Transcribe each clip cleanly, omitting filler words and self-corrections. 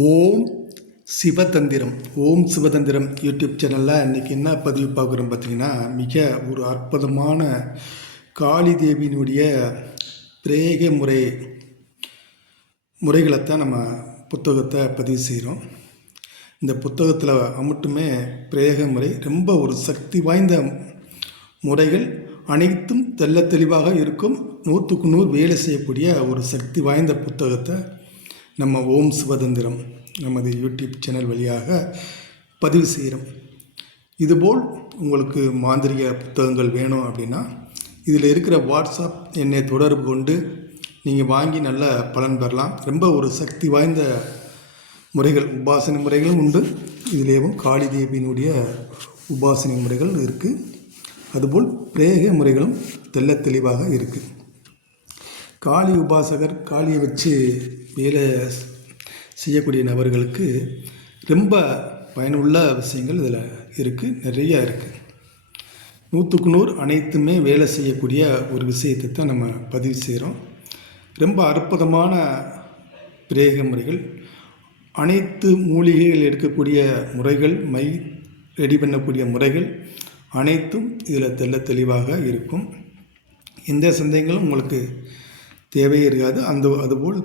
ஓம் சிவதந்திரம் YouTube சேனலில் இன்றைக்கி என்ன பதிவு பார்க்குறோம் பார்த்தீங்கன்னா, மிக ஒரு அற்புதமான காளி தேவியினுடைய பிரேக முறைகளைத்தான் நம்ம புத்தகத்தை பதிவு செய்கிறோம். இந்த புத்தகத்தில் மட்டுமே பிரேக முறை ரொம்ப ஒரு சக்தி வாய்ந்த முறைகள் அனைத்தும் தெள்ள தெளிவாக இருக்கும். 100க்கு 100 வேலை செய்யக்கூடிய ஒரு சக்தி வாய்ந்த புத்தகத்தை நம்ம ஓம் சிவதந்திரம் நமது யூடியூப் சேனல் வழியாக பதிவு செய்கிறோம். இதுபோல் உங்களுக்கு மாந்திரிக புத்தகங்கள் வேணும் அப்படின்னா இதில் இருக்கிற வாட்ஸ்அப் என்னை தொடர்பு கொண்டு நீங்கள் வாங்கி நல்ல பலன் பெறலாம். ரொம்ப ஒரு சக்தி வாய்ந்த முறைகள், உபாசனை முறைகளும் உண்டு. இதிலேயும் காளி தேவியினுடைய உபாசனை முறைகள் இருக்குது. அதுபோல் பிரேக முறைகளும் தெள்ள தெளிவாக இருக்குது. காளி உபாசகர், காளியை வச்சு வேலை செய்யக்கூடிய நபர்களுக்கு ரொம்ப பயனுள்ள விஷயங்கள் இதில் இருக்குது, நிறையா இருக்குது. 100க்கு 100 அனைத்துமே வேலை செய்யக்கூடிய ஒரு விஷயத்தை தான் நம்ம பதிவு செய்கிறோம். ரொம்ப அற்புதமான பிரேக முறைகள், அனைத்து மூலிகைகள் எடுக்கக்கூடிய முறைகள், மை ரெடி பண்ணக்கூடிய முறைகள் அனைத்தும் இதில் தெள்ள தெளிவாக இருக்கும். எந்த சந்தேகங்களும் உங்களுக்கு தேவையே இருக்காது. அதுபோல்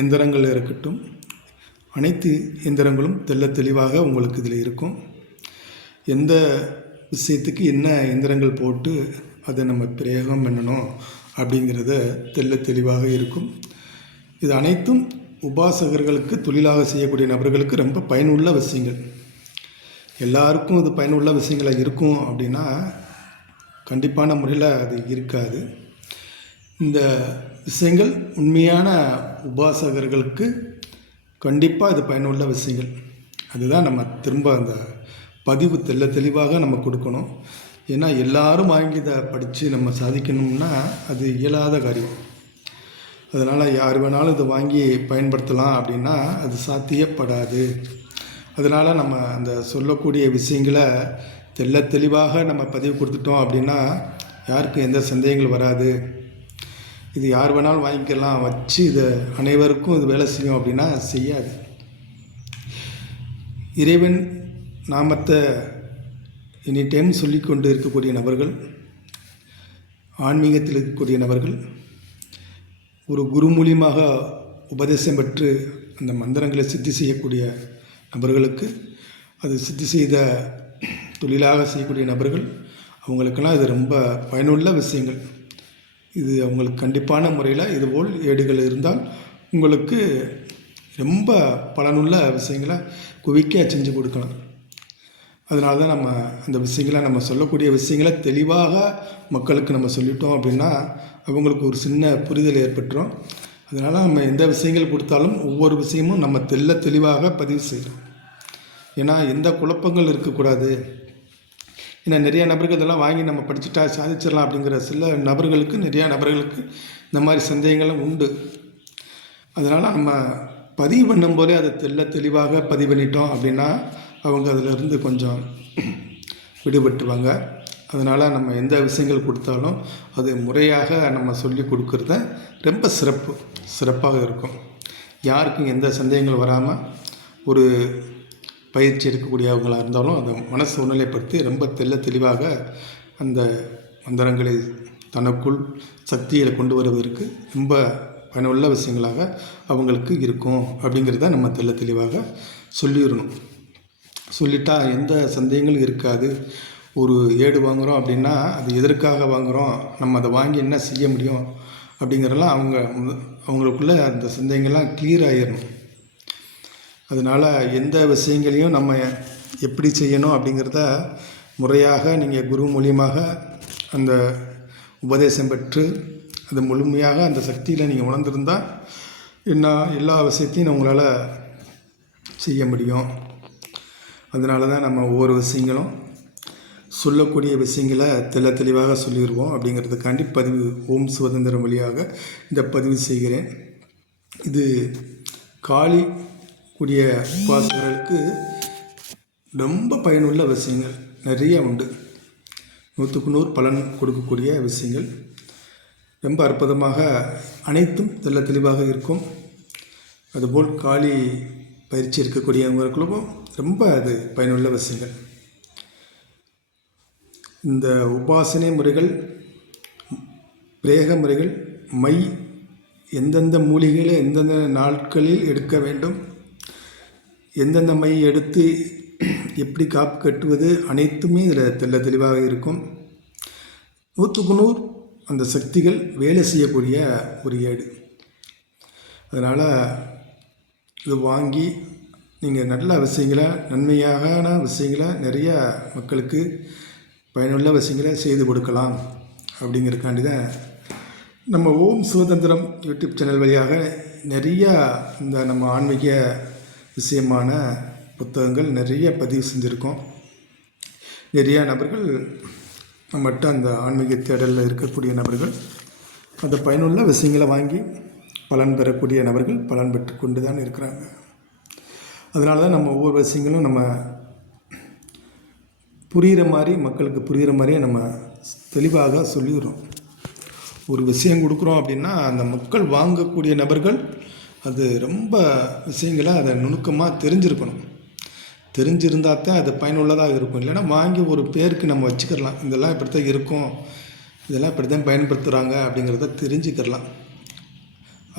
எந்திரங்கள் இருக்கட்டும், அனைத்து எந்திரங்களும் தெள்ள தெளிவாக உங்களுக்கு இதில் இருக்கும். எந்த விஷயத்துக்கு என்ன எந்திரங்கள் போட்டு அதை நம்ம பிரயோகம் பண்ணணும் அப்படிங்கிறத தெள்ள தெளிவாக இருக்கும். இது அனைத்தும் உபாசகர்களுக்கு, தொழிலாக செய்யக்கூடிய நபர்களுக்கு ரொம்ப பயனுள்ள விஷயங்கள். எல்லாருக்கும் இது பயனுள்ள விஷயங்களாக இருக்கும் அப்படின்னா கண்டிப்பான முறையில் அது இருக்காது. இந்த விஷயங்கள் உண்மையான உபாசகர்களுக்கு கண்டிப்பாக இது பயனுள்ள விஷயங்கள். அதுதான் நம்ம திரும்ப அந்த பதிவு தெள்ள தெளிவாக நம்ம கொடுக்கணும். ஏன்னா எல்லாரும் வாங்கி இதை படித்து நம்ம சாதிக்கணும்னா அது இயலாத காரியம். அதனால் யார் வேணாலும் இதை வாங்கி பயன்படுத்தலாம் அப்படின்னா அது சாத்தியப்படாது. அதனால் நம்ம அந்த சொல்லக்கூடிய விஷயங்களை தெள்ள தெளிவாக நம்ம பதிவு கொடுத்துட்டோம் அப்படின்னா யாருக்கும் எந்த சந்தேகங்கள் வராது. இது யார் வேணாலும் வாங்கிக்கலாம், வச்சு இதை அனைவருக்கும் இது வேலை செய்யும் அப்படின்னா செய்யாது. இறைவன் நாமத்தை எனி டைம் சொல்லிக்கொண்டு இருக்கக்கூடிய நபர்கள், ஆன்மீகத்தில் இருக்கக்கூடிய நபர்கள், ஒரு குரு மூலியமாக உபதேசம் பெற்று அந்த மந்திரங்களை சித்தி செய்யக்கூடிய நபர்களுக்கு, அது சித்தி செய்த தொழிலாக செய்யக்கூடிய நபர்கள், அவங்களுக்கெல்லாம் இது ரொம்ப பயனுள்ள விஷயங்கள். இது அவங்களுக்கு கண்டிப்பான முறையில் இதுபோல் ஏடுகள் இருந்தால் உங்களுக்கு ரொம்ப பலனுள்ள விஷயங்களை குவிக்க செஞ்சு கொடுக்கலாம். அதனால தான் நம்ம அந்த விஷயங்களை, நம்ம சொல்லக்கூடிய விஷயங்களை தெளிவாக மக்களுக்கு நம்ம சொல்லிட்டோம் அப்படின்னா அவங்களுக்கு ஒரு சின்ன புரிதல் ஏற்பட்டுரும். அதனால் நம்ம எந்த விஷயங்கள் கொடுத்தாலும் ஒவ்வொரு விஷயமும் நம்ம தெளிவாக பதிவு செய்கிறோம். ஏன்னா எந்த குழப்பங்கள் இருக்கக்கூடாது. ஏன்னா நிறையா நபர்கள் இதெல்லாம் வாங்கி நம்ம படிச்சுட்டா சாதிச்சிடலாம் அப்படிங்கிற சில நபர்களுக்கு, நிறையா நபர்களுக்கு இந்த மாதிரி சந்தேகங்களும் உண்டு. அதனால் நம்ம பதிவு பண்ணும்போதே அதை தெளிவாக பதிவு பண்ணிட்டோம் அப்படின்னா அவங்க அதிலிருந்து கொஞ்சம் விடுபட்டுருவாங்க. அதனால் நம்ம எந்த விஷயங்கள் கொடுத்தாலும் அது முறையாக நம்ம சொல்லி கொடுக்குறத ரொம்ப சிறப்பாக இருக்கும். யாருக்கும் எந்த சந்தேகங்கள் வராமல் ஒரு பயிற்சி எடுக்கக்கூடியவங்களாக இருந்தாலும் அதை மனசு ஒருநிலைப்படுத்தி ரொம்ப தெளிவாக அந்த மந்திரங்களை தனக்குள் சக்தியை கொண்டு வருவதற்கு ரொம்ப பயனுள்ள விஷயங்களாக அவங்களுக்கு இருக்கும். அப்படிங்கிறத நம்ம தெளிவாக சொல்லிடணும். சொல்லிட்டா எந்த சந்தேகங்களும் இருக்காது. ஒரு ஏடு வாங்குகிறோம் அப்படின்னா அது எதற்காக வாங்குகிறோம், நம்ம அதை வாங்கி என்ன செய்ய முடியும் அப்படிங்கிறதெல்லாம் அவங்களுக்குள்ள அந்த சந்தேகங்கள்லாம் கிளியர் ஆகிடணும். அதனால் எந்த விஷயங்களையும் நம்ம எப்படி செய்யணும் அப்படிங்கிறத முறையாக நீங்கள் குரு மூலியமாக அந்த உபதேசம் பெற்று அது முழுமையாக அந்த சக்தியில் நீங்கள் உணர்ந்திருந்தால் எல்லா விஷயத்தையும் உங்களால் செய்ய முடியும். அதனால தான் நம்ம ஒவ்வொரு விஷயங்களும் சொல்லக்கூடிய விஷயங்களை தெளிவாக சொல்லிடுவோம். அப்படிங்கிறதுக்காண்டி பதிவு ஓம் சிவதந்திரம் வழியாக இந்த பதிவு செய்கிறேன். இது காளி கூடிய உபாசகர்களுக்கு ரொம்ப பயனுள்ள விஷயங்கள் நிறைய உண்டு. 100க்கு 100 பலன் கொடுக்கக்கூடிய விஷயங்கள் ரொம்ப அற்புதமாக அனைத்தும் தெளிவாக இருக்கும். அதுபோல் காளி பயிற்சி இருக்கக்கூடியவங்களுக்கும் ரொம்ப அது பயனுள்ள விஷயங்கள். இந்த உபாசனை முறைகள், பிரேக முறைகள், மை எந்தெந்த மூலிகைகளை எந்தெந்த நாட்களில் எடுக்க வேண்டும், எந்தெந்த மை எடுத்து எப்படி காப்பு கட்டுவது, அனைத்துமே இதில் தெள்ள தெளிவாக இருக்கும். 100க்கு 100 அந்த சக்திகள் வேலை செய்யக்கூடிய ஒரு ஏடு. அதனால் இது வாங்கி நீங்கள் நல்ல விஷயங்களை, நன்மையான விஷயங்களை, நிறைய மக்களுக்கு பயனுள்ள விஷயங்களை செய்து கொடுக்கலாம். அப்படிங்கிறதுக்காண்டி தான் நம்ம ஓம் சுதந்திரம் யூடியூப் சேனல் வழியாக நிறையா இந்த நம்ம ஆன்மீக விஷயமான புத்தகங்கள் நிறைய பதிவு செஞ்சுருக்கோம். நிறையா நபர்கள் நம்மகிட்ட அந்த ஆன்மீக தேடலில் இருக்கக்கூடிய நபர்கள் அந்த பயனுள்ள விஷயங்களை வாங்கி பலன் பெறக்கூடிய நபர்கள் பலன் பெற்று கொண்டு தான் இருக்கிறாங்க. அதனால தான் நம்ம ஒவ்வொரு விஷயங்களும் நம்ம புரிகிற மாதிரி, மக்களுக்கு புரிகிற மாதிரியே நம்ம தெளிவாக சொல்லிடுறோம். ஒரு விஷயம் கொடுக்குறோம் அப்படின்னா அந்த மக்கள் வாங்கக்கூடிய நபர்கள் அது ரொம்ப விஷயங்களை அதை நுணுக்கமாக தெரிஞ்சிருக்கணும். தெரிஞ்சிருந்தால் தான் அது பயனுள்ளதாக இருக்கும். இல்லைன்னா வாங்கி ஒரு பேருக்கு நம்ம வச்சுக்கிறலாம், இதெல்லாம் இப்படி தான் இருக்கும், இதெல்லாம் இப்படி தான் பயன்படுத்துகிறாங்க அப்படிங்கிறத தெரிஞ்சுக்கிறலாம்.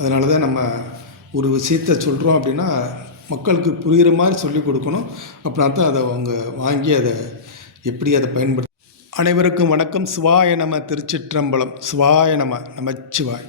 அதனால தான் நம்ம ஒரு விஷயத்தை சொல்கிறோம் அப்படின்னா மக்களுக்கு புரிகிற மாதிரி சொல்லிக் கொடுக்கணும். அப்படின்னா தான் அதை அவங்க வாங்கி அதை எப்படி அதை பயன்படுத்த. அனைவருக்கும் வணக்கம். சிவாய நம. திருச்சிற்றம்பலம். சிவாய நம. நமச்சிவாய்.